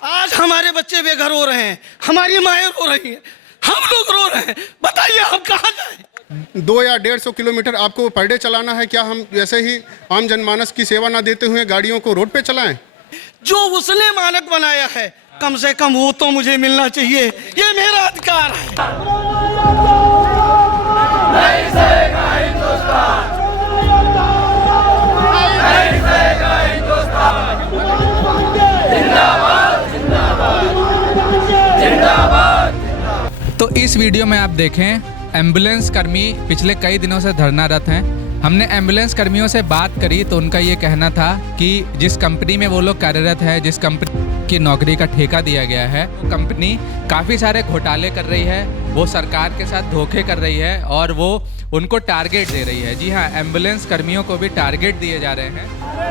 आज हमारे बच्चे बेघर हो रहे हैं, हमारी माएँ रो रही हैं, हम लोग रो रहे हैं। बताइए हम कहाँ जाएं? 2 या 150 किलोमीटर आपको पर डे चलाना है। क्या हम जैसे ही आम जनमानस की सेवा ना देते हुए गाड़ियों को रोड पे चलाएं? जो उसने मानक बनाया है कम से कम वो तो मुझे मिलना चाहिए, ये मेरा अधिकार है। तो इस वीडियो में आप देखें एम्बुलेंस कर्मी पिछले कई दिनों से धरनारत हैं। हमने एम्बुलेंस कर्मियों से बात करी तो उनका ये कहना था कि जिस कंपनी में वो लोग कार्यरत है, जिस कंपनी की नौकरी का ठेका दिया गया है, वो कंपनी काफ़ी सारे घोटाले कर रही है, वो सरकार के साथ धोखे कर रही है और वो उनको टारगेट दे रही है। जी हाँ, एम्बुलेंस कर्मियों को भी टारगेट दिए जा रहे हैं।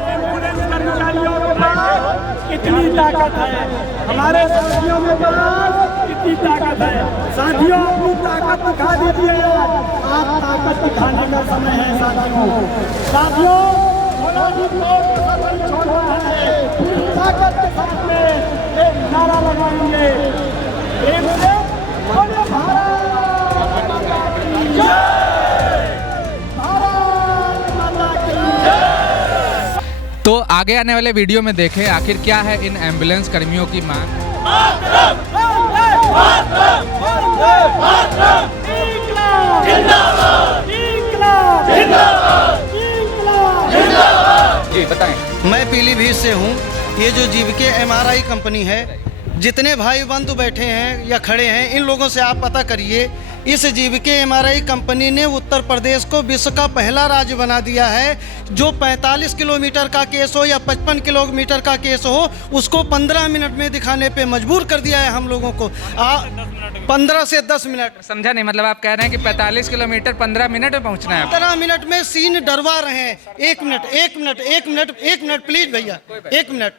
एम्बुलेंस कर्मचारियों के पास इतनी ताकत है, हमारे साथियों के पास इतनी ताकत है। साथियों अपनी ताकत दिखा दीजिए यार, आप ताकत दिखाने का समय है साथियों। साथियों छोड़ना है, ताकत के साथ में एक नारा लगाएंगे, भारत माता की जय, भारत माता की जय। तो आगे आने वाले वीडियो में देखें आखिर क्या है इन एम्बुलेंस कर्मियों की मांग। जी बताएं। मैं पीलीभीत से हूँ। ये जो जीविके MRI कंपनी है, जितने भाई बंधु बैठे हैं या खड़े हैं, इन लोगों से आप पता करिए, इस जीविके MRI कंपनी ने उत्तर प्रदेश को विश्व का पहला राज्य बना दिया है। जो 45 किलोमीटर का केस हो या 55 किलोमीटर का केस हो, उसको 15 मिनट में दिखाने पे मजबूर कर दिया है हम लोगों को। 15 से 10 मिनट। समझा नहीं, मतलब आप कह रहे हैं कि 45 किलोमीटर 15 मिनट में पहुंचना है। 15 मिनट में सीन डरवा रहे हैं। एक मिनट प्लीज भैया, 1 मिनट।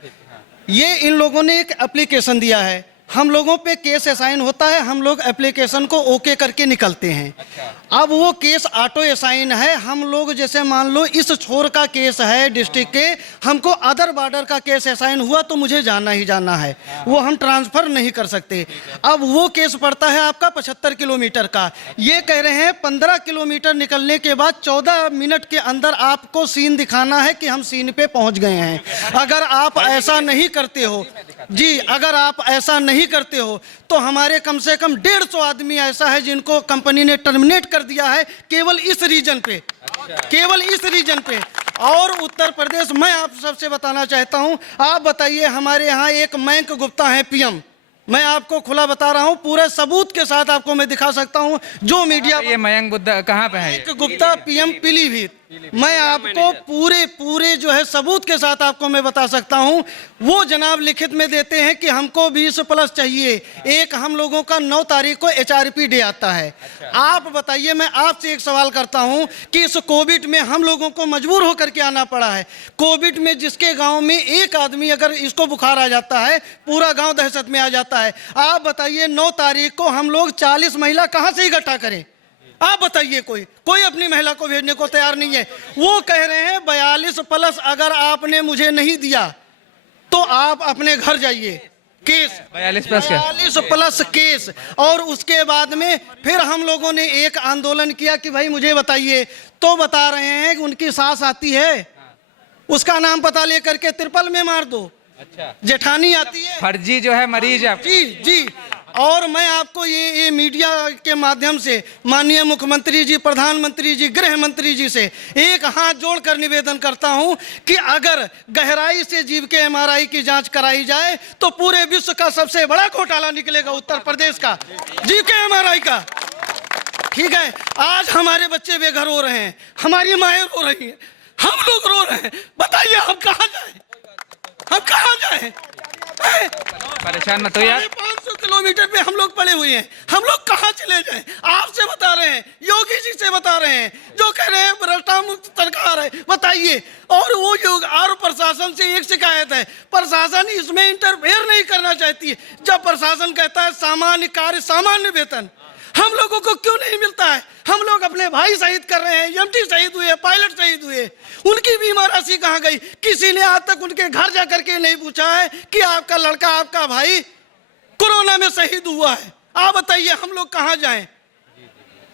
ये इन लोगों ने एक एप्लीकेशन दिया है, हम लोगों पे केस असाइन होता है, हम लोग एप्लीकेशन को ओके करके निकलते हैं। अब वो केस ऑटो असाइन है। हम लोग जैसे मान लो इस छोर का केस है डिस्ट्रिक्ट के, हमको अदर बॉर्डर का केस असाइन हुआ तो मुझे जाना ही जाना है, वो हम ट्रांसफ़र नहीं कर सकते। अब वो केस पड़ता है आपका 75 किलोमीटर का। ये कह रहे हैं 15 किलोमीटर निकलने के बाद 14 मिनट के अंदर आपको सीन दिखाना है कि हम सीन पे पहुंच गए हैं। अगर आप ऐसा नहीं करते हो जी, अगर आप ऐसा नहीं करते हो तो हमारे कम से कम 150 आदमी ऐसा है जिनको कंपनी ने टर्मिनेट कर दिया है, केवल इस रीजन पे, केवल इस रीजन पे। और उत्तर प्रदेश, मैं आप सबसे बताना चाहता हूं, आप बताइए, हमारे यहाँ एक मयंक गुप्ता है PM, मैं आपको खुला बता रहा हूं, पूरे सबूत के साथ आपको मैं दिखा सकता हूं। जो मीडिया, ये मयंक गुप्ता कहाँ पे है? मयंक गुप्ता PM पीलीभीत, मैं आपको पूरे जो है सबूत के साथ आपको मैं बता सकता हूं। वो जनाब लिखित में देते हैं कि हमको 20+ चाहिए। एक हम लोगों का 9 तारीख को HRP डे आता है। आप बताइए, मैं आपसे एक सवाल करता हूं कि इस कोविड में हम लोगों को मजबूर होकर के आना पड़ा है। कोविड में जिसके गांव में एक आदमी अगर इसको बुखार आ जाता है, पूरा गांव दहशत में आ जाता है। आप बताइए 9 तारीख को हम लोग 40 महिला कहां से इकट्ठा करें? आप बताइए, कोई अपनी महिला को भेजने को तैयार नहीं है। वो कह रहे हैं 42+ अगर आपने मुझे नहीं दिया तो आप अपने घर जाइए। Case 42+ case. और उसके बाद में फिर हम लोगों ने एक आंदोलन किया कि भाई मुझे बताइए, तो बता रहे हैं कि उनकी सास आती है, उसका नाम पता लेकर के तिरपल में मार दो। अच्छा, जेठानी आती है, फर्जी जो है मरीज आप। जी। और मैं आपको ये मीडिया के माध्यम से माननीय मुख्यमंत्री जी, प्रधानमंत्री जी, गृह मंत्री जी से एक हाथ जोड़कर निवेदन करता हूं कि अगर गहराई से जीविके MRI की जांच कराई जाए तो पूरे विश्व का सबसे बड़ा घोटाला निकलेगा उत्तर प्रदेश का, जीविके MRI का। ठीक है, आज हमारे बच्चे बेघर हो रहे हैं, हमारी माएँ रो रही हैं, हम लोग रो रहे हैं। बताइए हम कहाँ जाएं? हम कहाँ जाएं? परेशान मत हो यार। 500 किलोमीटर पे हम लोग पड़े हुए हैं, हम लोग कहाँ चले जाएं? आपसे बता रहे हैं, योगी जी से बता रहे हैं, जो कह रहे हैं भ्रष्टा मुक्त सरकार है। बताइए, और वो योग और प्रशासन से एक शिकायत है, प्रशासन इसमें इंटरफेयर नहीं करना चाहती है। जब प्रशासन कहता है सामान्य कार्य सामान्य वेतन, हम लोगों को क्यों नहीं मिलता है? हम लोग अपने भाई शहीद कर रहे हैं, एमटी शहीद हुए, पायलट शहीद हुए, उनकी बीमा राशि कहाँ गई? किसी ने आज तक उनके घर जा करके नहीं पूछा है कि आपका लड़का, आपका भाई कोरोना में शहीद हुआ है। आप बताइए हम लोग कहाँ जाएं?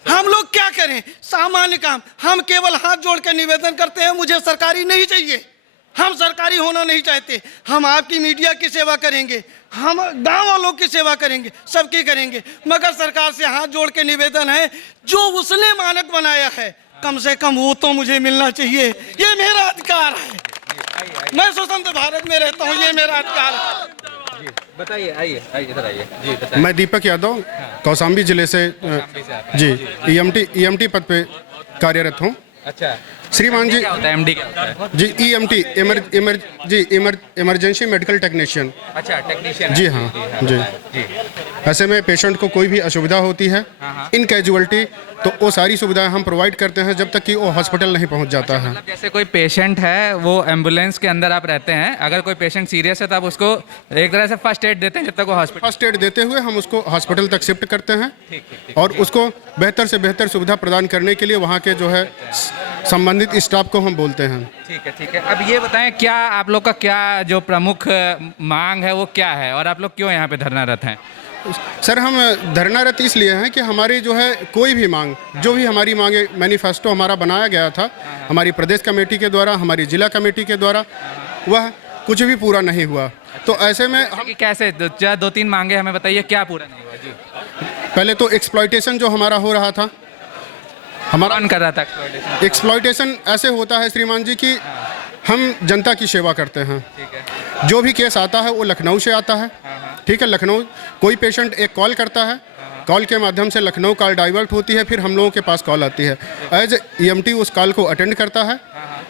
हम लोग क्या करें? सामान्य काम। हम केवल हाथ जोड़ के निवेदन करते हैं, मुझे सरकारी नहीं चाहिए, हम सरकारी होना नहीं चाहते। हम आपकी मीडिया की सेवा करेंगे, हम गांव वालों की सेवा करेंगे, सबकी करेंगे, मगर सरकार से हाथ जोड़ के निवेदन है, जो उसने मानक बनाया है कम से कम वो तो मुझे मिलना चाहिए। ये मेरा अधिकार है, मैं स्वतंत्र भारत में रहता हूँ, ये मेरा अधिकार है। बताइए, आइए इधर आइए जी, बताइए। मैं दीपक यादव कौशाम्बी जिले से जी ईएमटी पद पे कार्यरत हूँ। अच्छा, श्रीमान जी, क्या होता है एमडी? क्या होता है? जी ईएमटी इमरजेंसी मेडिकल टेक्नीशियन। अच्छा, टेक्नीशियन। जी हाँ, जी। ऐसे में पेशेंट को कोई भी असुविधा होती है, इन कैजुअलिटी, तो वो सारी सुविधाएं हम प्रोवाइड करते हैं जब तक कि वो हॉस्पिटल नहीं पहुंच जाता है। मतलब जैसे कोई पेशेंट है, वो एम्बुलेंस के अंदर आप रहते हैं, अगर कोई पेशेंट सीरियस है तो आप उसको एक तरह से फर्स्ट एड देते हैं जब तक वो हॉस्पिटल। फर्स्ट एड देते हुए हम उसको हॉस्पिटल तक शिफ्ट करते हैं और उसको बेहतर से बेहतर सुविधा प्रदान करने के लिए वहाँ के जो है संबंधित स्टाफ को हम बोलते हैं। ठीक है। अब ये बताएं, क्या आप लोग का क्या जो प्रमुख मांग है वो क्या है, और आप लोग क्यों यहाँ पे धरनारत हैं? सर, हम धरनारत इसलिए हैं कि हमारी जो है कोई भी मांग, जो भी हमारी मांगे, मैनिफेस्टो हमारा बनाया गया था हमारी प्रदेश कमेटी के द्वारा, हमारी जिला कमेटी के द्वारा, वह कुछ भी पूरा नहीं हुआ। तो ऐसे में हम कैसे दो तीन मांगे हमें बताइए, क्या पूरा नहीं हुआ? जी, पहले तो एक्सप्लॉयटेशन जो हमारा हो रहा था, हमारा कौन कर रहा था एक्सप्लॉयटेशन? ऐसे होता है श्रीमान जी कि हम जनता की सेवा करते हैं। ठीक है। जो भी केस आता है वो लखनऊ से आता है। ठीक है, लखनऊ कोई पेशेंट एक कॉल करता है, कॉल के माध्यम से लखनऊ कॉल डाइवर्ट होती है, फिर हम लोगों के पास कॉल आती है। एज ईएमटी उस कॉल को अटेंड करता है।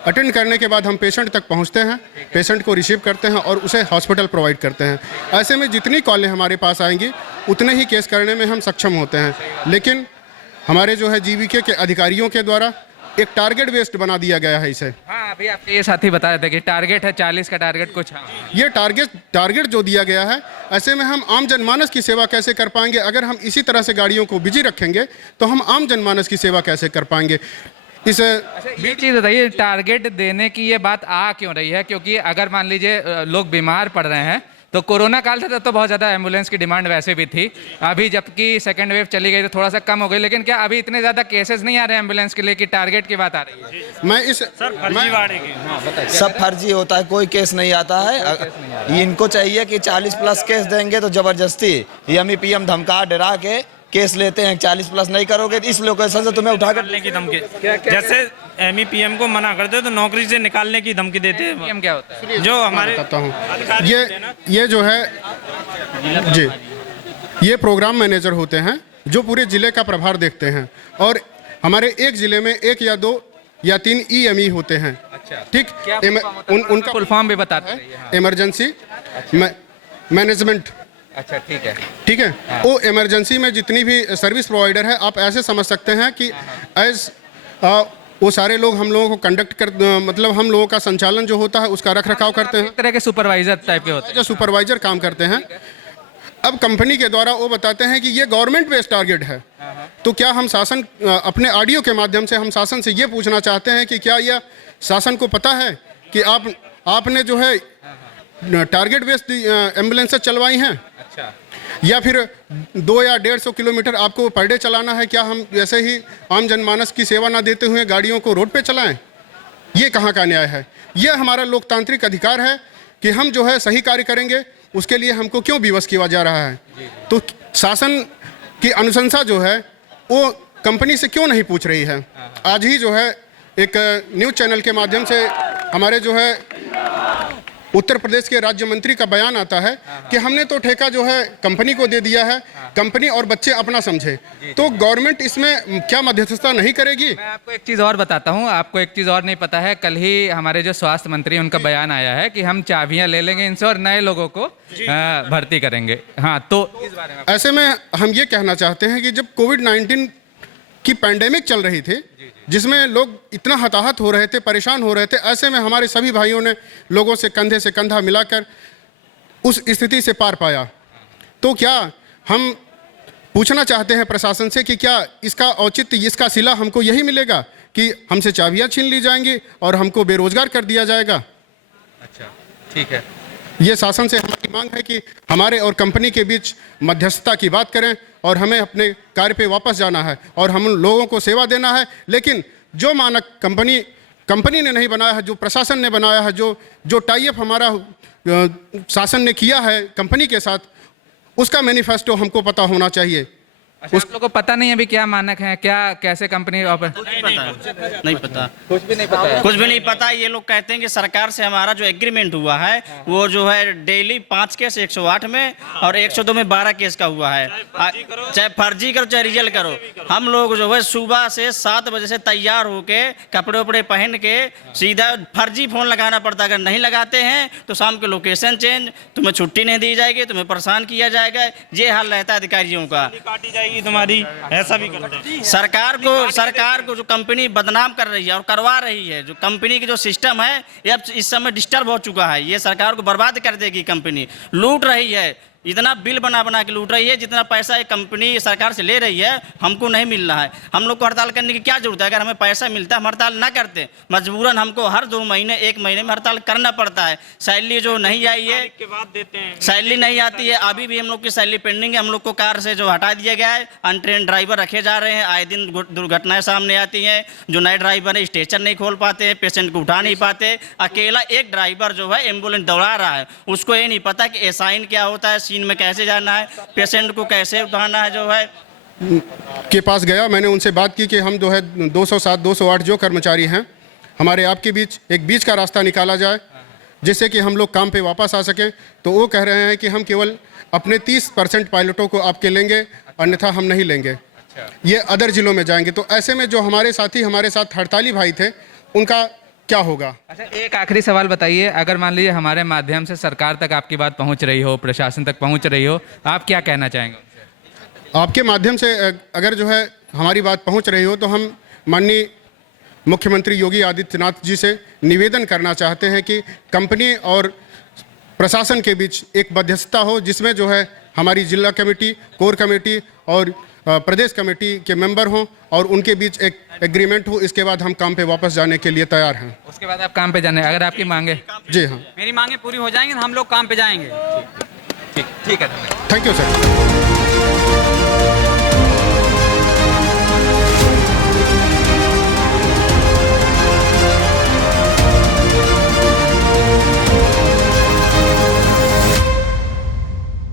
अटेंड करने के बाद हम पेशेंट तक पहुंचते हैं, पेशेंट को रिसीव करते हैं और उसे हॉस्पिटल प्रोवाइड करते हैं। ऐसे में जितनी कॉलें हमारे पास आएंगी उतने ही केस करने में हम सक्षम होते हैं। लेकिन हमारे जो है जीवीके के अधिकारियों के द्वारा एक टारगेट बेस्ड बना दिया गया है इसे। हाँ, अभी आपके ये साथी बता रहे थे कि टारगेट है 40 का टारगेट कुछ। हाँ। ये टारगेट जो दिया गया है, ऐसे में हम आम जनमानस की सेवा कैसे कर पाएंगे? अगर हम इसी तरह से गाड़ियों को बिजी रखेंगे तो हम आम जनमानस की सेवा कैसे कर पाएंगे? इस ये चीज़ बताइए, टारगेट देने की ये बात आ क्यों रही है? क्योंकि अगर मान लीजिए लोग बीमार पड़ रहे हैं, तो कोरोना काल था तो बहुत ज़्यादा एम्बुलेंस की डिमांड वैसे भी थी। अभी जबकि सेकेंड वेव चली गई तो थोड़ा सा कम हो गई, लेकिन क्या अभी इतने ज़्यादा केसेस नहीं आ रहे एम्बुलेंस के लिए कि टारगेट की बात आ रही है? सब फर्जी होता है, कोई केस नहीं आता है। इनको चाहिए कि 40 प्लस केस देंगे तो जबरदस्ती पीएम धमका डरा के केस लेते हैं। 40 प्लस नहीं करोगे तो इस लोकेशन से तुम्हें उठा कर की धमकी, जैसे एमईपीएम को मना करते तो नौकरी से निकालने की धमकी देते हैं। पीएम क्या होता है? जो हमारे बताता हूँ, ये जो है जी, ये प्रोग्राम मैनेजर होते हैं जो पूरे जिले का प्रभार देखते हैं, और हमारे एक जिले में 1 या 2 या 3 ईएमई होते हैं। अच्छा, ठीक, उनका फुल फॉर्म भी बताते हैं। Emergency management. अच्छा, ठीक है। वो इमरजेंसी में जितनी भी सर्विस प्रोवाइडर है, आप ऐसे समझ सकते हैं कि एज वो सारे लोग हम लोगों को कंडक्ट कर, मतलब हम लोगों का संचालन जो होता है उसका रख रखाव करते हैं। एक तरह के सुपरवाइजर टाइप के होते हैं, जो सुपरवाइजर काम करते हैं। अब कंपनी के द्वारा वो बताते हैं कि ये गवर्नमेंट बेस्ड टारगेट है, तो क्या हम शासन अपने ऑडियो के माध्यम से हम शासन से ये पूछना चाहते हैं कि क्या यह शासन को पता है कि आपने जो है टारगेट बेस्ड एम्बुलेंसेज चलवाई हैं? अच्छा, या फिर 2 या 150 किलोमीटर आपको पर डे चलाना है? क्या हम ऐसे ही आम जनमानस की सेवा ना देते हुए गाड़ियों को रोड पे चलाएं? ये कहाँ का न्याय है? ये हमारा लोकतांत्रिक अधिकार है कि हम जो है सही कार्य करेंगे, उसके लिए हमको क्यों विवश किया जा रहा है? तो शासन की अनुशंसा जो है वो कंपनी से क्यों नहीं पूछ रही है? आज ही जो है एक न्यूज़ चैनल के माध्यम से हमारे जो है उत्तर प्रदेश के राज्य मंत्री का बयान आता है कि हमने तो ठेका जो है कंपनी को दे दिया है, कंपनी और बच्चे अपना समझे। तो गवर्नमेंट इसमें क्या मध्यस्थता नहीं करेगी? मैं आपको एक चीज़ और बताता हूँ, आपको एक चीज़ और नहीं पता है। कल ही हमारे जो स्वास्थ्य मंत्री, उनका बयान आया है कि हम चाबियाँ ले लेंगे इनसे और नए लोगों को भर्ती करेंगे। हाँ, तो इस बारे में ऐसे में हम ये कहना चाहते हैं कि जब कोविड-19 की पैंडेमिक चल रही थी, जिसमें लोग इतना हताहत हो रहे थे, परेशान हो रहे थे, ऐसे में हमारे सभी भाइयों ने लोगों से कंधा मिलाकर उस स्थिति से पार पाया। तो क्या हम पूछना चाहते हैं प्रशासन से कि क्या इसका औचित्य, इसका सिला हमको यही मिलेगा कि हमसे चाबियां छीन ली जाएंगी और हमको बेरोजगार कर दिया जाएगा। अच्छा, ठीक है। ये शासन से हमारी मांग है कि हमारे और कंपनी के बीच मध्यस्थता की बात करें और हमें अपने कार्य पे वापस जाना है और हम लोगों को सेवा देना है। लेकिन जो मानक कंपनी ने नहीं बनाया है, जो प्रशासन ने बनाया है, जो टाई अप हमारा शासन ने किया है कंपनी के साथ, उसका मैनिफेस्टो हमको पता होना चाहिए। अच्छा, आप लोगों को पता नहीं है अभी क्या मानक है, क्या कैसे कंपनी नहीं पता, कुछ भी नहीं पता है। कुछ भी नहीं पता। ये लोग कहते हैं कि सरकार से हमारा जो एग्रीमेंट हुआ है वो जो है डेली 5 केस 108 में और 102 में 12 केस का हुआ है। चाहे फर्जी करो चाहे रियल करो, हम लोग जो है सुबह से 7 बजे से तैयार होके कपड़े वपड़े पहन के सीधा फर्जी फोन लगाना पड़ता है। अगर नहीं लगाते हैं तो शाम के लोकेशन चेंज, तुम्हें छुट्टी नहीं दी जाएगी, तुम्हें परेशान किया जाएगा। ये हाल रहता है अधिकारियों का। काटी जाएगी तुम्हारी, ऐसा भी करते हैं। सरकार को जो कंपनी बदनाम कर रही है और करवा रही है, जो कंपनी की जो सिस्टम है ये अब इस समय डिस्टर्ब हो चुका है। ये सरकार को बर्बाद कर देगी। कंपनी लूट रही है, इतना बिल बना के लूट रही है। जितना पैसा ये कंपनी सरकार से ले रही है हमको नहीं मिल रहा है। हम लोग को हड़ताल करने की क्या जरूरत है? अगर हमें पैसा मिलता है हम हड़ताल ना करते। मजबूरन हमको हर 2 महीने 1 महीने में हड़ताल करना पड़ता है। सैलरी जो नहीं आई है के बाद देते हैं, सैलरी नहीं आती है। अभी भी हम लोग की सैलरी पेंडिंग है। हम लोग को कार से जो हटा दिया गया है, अनट्रेन ड्राइवर रखे जा रहे हैं। आए दिन दुर्घटनाएं सामने आती हैं। जो नए ड्राइवर है स्टेशन नहीं खोल पाते हैं, पेशेंट को उठा नहीं पाते। अकेला एक ड्राइवर जो है एम्बुलेंस दौड़ा रहा है, उसको ये नहीं पता कि एसाइन क्या होता है, सीन में कैसे जाना है, पेशेंट को कैसे उठाना है। जो है के पास गया, मैंने उनसे बात की कि हम जो है 207 208 जो कर्मचारी हैं हमारे आपके बीच एक बीच का रास्ता निकाला जाए जिससे कि हम लोग काम पे वापस आ सकें। तो वो कह रहे हैं कि हम केवल अपने 30% पायलटों को आपके लेंगे, अन्यथा हम नहीं लेंगे। ये अदर जिलों में जाएंगे। तो ऐसे में जो हमारे साथी हमारे साथ हड़ताली भाई थे उनका क्या होगा? अच्छा, एक आखिरी सवाल बताइए, अगर मान लीजिए हमारे माध्यम से सरकार तक आपकी बात पहुंच रही हो, प्रशासन तक पहुंच रही हो, आप क्या कहना चाहेंगे? आपके माध्यम से अगर जो है हमारी बात पहुंच रही हो तो हम माननीय मुख्यमंत्री योगी आदित्यनाथ जी से निवेदन करना चाहते हैं कि कंपनी और प्रशासन के बीच एक मध्यस्थता हो जिसमें जो है हमारी जिला कमेटी, कोर कमेटी और प्रदेश कमेटी के मेंबर हों और उनके बीच एक एग्रीमेंट हो। इसके बाद हम काम पे वापस जाने के लिए तैयार हैं। उसके बाद आप काम पे जाने, अगर आपकी मांगे? जी हाँ, मेरी मांगे पूरी हो जाएंगी तो हम लोग काम पे जाएंगे। ठीक है। Thank you sir.